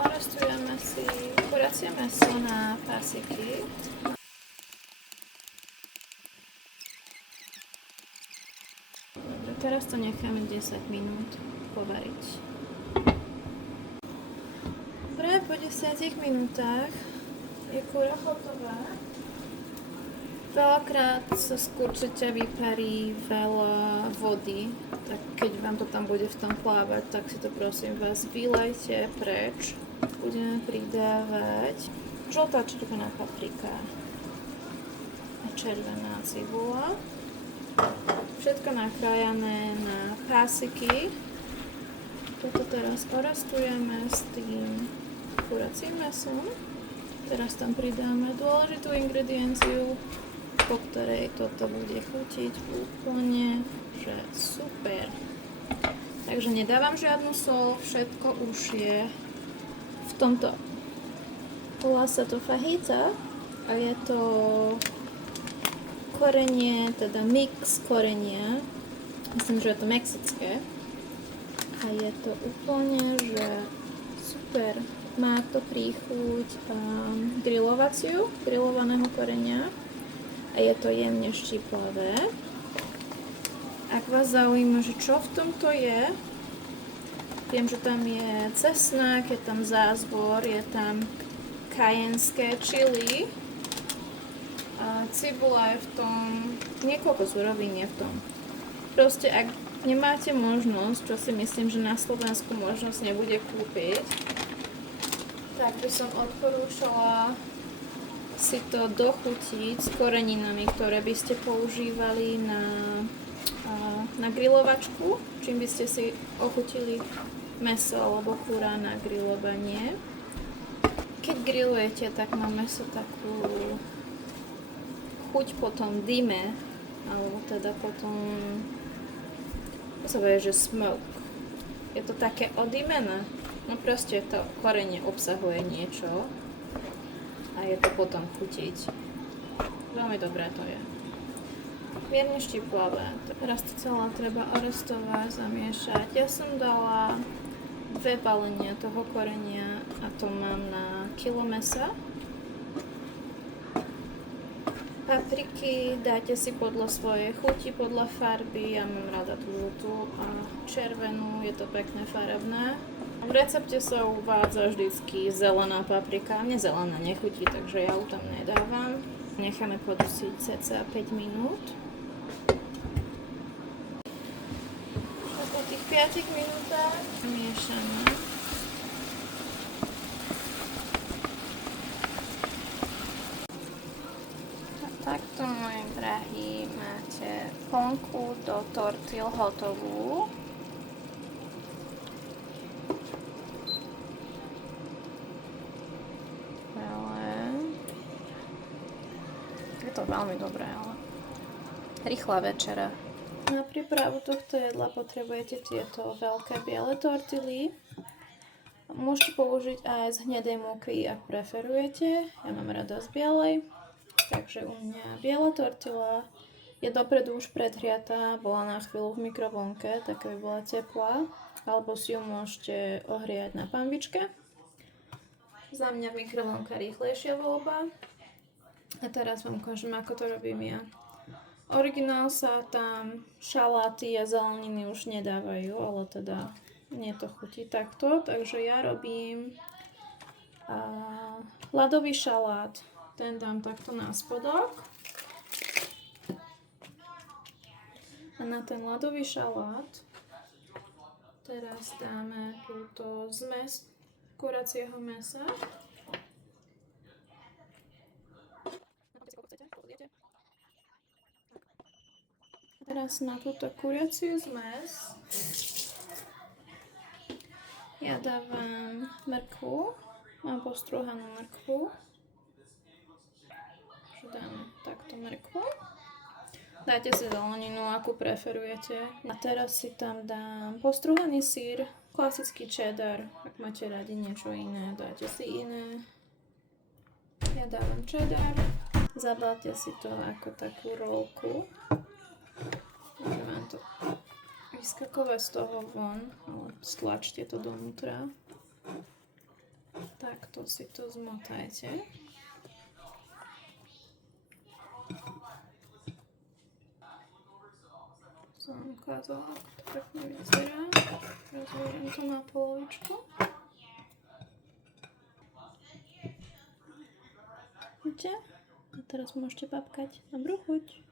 Orestujeme si kuracie mäso na pásiky. Dobre, teraz to necháme 10 minút povariť. Dobre, po 10 minútach je kura hotová. Veľakrát sa z kurčiaťa vyparí veľa vody, tak keď vám to tam bude v tom plávať, tak si to prosím vás vylejte preč. Budeme pridávať žltá červená paprika a červená cibula. Všetko nakrájané na pásiky. Toto teraz orestujeme s tým kuracím mäsom. Teraz tam pridáme dôležitú ingredienciu, po ktorej toto bude chutiť úplne, že super. Takže nedávam žiadnu sol, všetko už je v tomto. Volá sa to fajita a je to korenie, teda mix korenia. Myslím, že je to mexické. A je to úplne, že super. Má to príchuť grillovaného korenia a je to jemne štíplavé. Ak vás zaujíma, že čo v tomto je, viem, že tam je cesnak, je tam zázvor, je tam kajenské chili a cibula je v tom, niekoľko surovín je v tom. Proste ak nemáte možnosť, čo si myslím, že na Slovensku možnosť nebude kúpiť, tak by som odporúčala si to dochutiť s koreninami, ktoré by ste používali na grilovačku, čím by ste si ochutili mäso alebo kura na grilovanie. Keď grillujete, tak má mäso takú chuť po tom dyme, alebo teda potom, to sa vie, že smoke. Je to také odymené. No proste to korenie obsahuje niečo a je to potom chutiť. Veľmi dobré to je. Mierne štiplavé. Teraz to celé treba orestovať, zamiešať. Ja som dala 2 balenia toho korenia a to mám na kilo mäsa. Papriky dáte si podľa svojej chuti, podľa farby. Ja mám rada tú žltú a červenú, je to pekné farebné. V recepte sa uvádza vždycky zelená paprika. Mne zelená nechutí, takže ja ju tam nedávam. Necháme podusiť cca 5 minút. A po tých 5 minútach miešame. A takto, moji drahí, máte ponku do tortil hotovú. Je to veľmi dobré, ale rýchla večera. Na prípravu tohto jedla potrebujete tieto veľké biele tortily. Môžete použiť aj z hnedej múky, ak preferujete. Ja mám rada z bielej, takže u mňa biela tortila je dopredu už predhriatá, bola na chvíľu v mikrovlnke, tak aby bola teplá, alebo si ju môžete ohriať na panvičke. Za mňa mikrovlnka rýchlejšia voľba. A teraz vám ukážem, ako to robím ja. Originál sa tam šaláty a zeleniny už nedávajú, ale teda mne to chutí takto. Takže ja robím ľadový šalát. Ten dám takto na spodok. A na ten ľadový šalát teraz dáme túto zmes kuracieho mäsa. Teraz na túto kuriaciu zmes ja dávam mrkvu, mám postrúhanú mrkvu, dám takto mrkvu, dáte si zeleninu, akú preferujete a teraz si tam dám postrúhaný syr, klasický cheddar, ak máte radi niečo iné, dáte si iné, ja dávam cheddar, zabalte si to ako takú rolku. Môže vám to vyskakovať z toho von, ale stlačte to donútra. Takto si to zmotajte. Som ukázala, ako to pekne vyzerá. Rozložím to na polovičku. Vidíte? A teraz môžete papkať. Dobrú chuť.